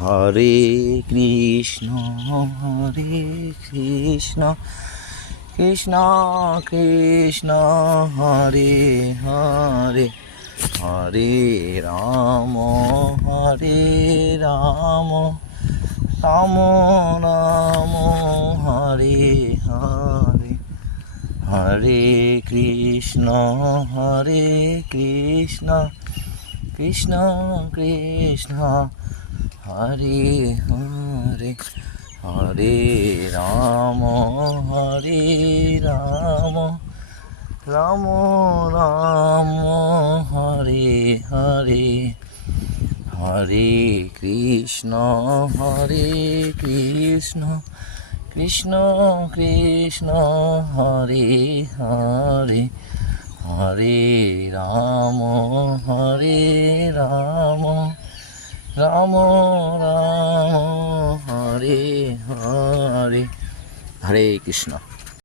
Hare Krishna Krishna Krishna Hare Hare Hare Ram Ram Ram Hare Hare Hare Krishna Krishna Krishna Hare Hare Hare Ram Ram Ram Hare Hare Hare Krishna Krishna Krishna Hare Hare Hare Ram Ram Ram Ram Hare Hare Hare Krishna.